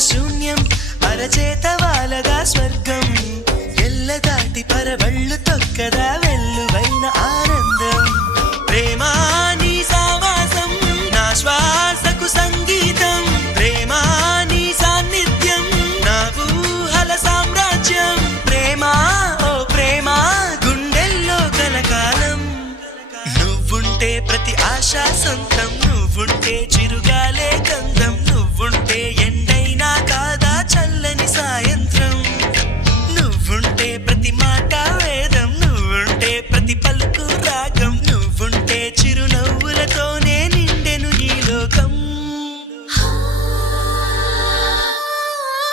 శూన్యం అరచేత వాలగా స్వర్గం ఎల్లదాటి పరవళ్ళు తొక్కదా వెల్లువైన ఆనందం ప్రేమా నీ సావాసం నా శ్వాసకు సంగీతం ప్రేమా నీ సాన్నిధ్యం నా ఊహల సామ్రాజ్యం ప్రేమా ఓ ప్రేమా గుండెల్లో కలకాలం నువ్వుంటే ప్రతి ఆశ సొంతం నువ్వుంటే చిరుగాలే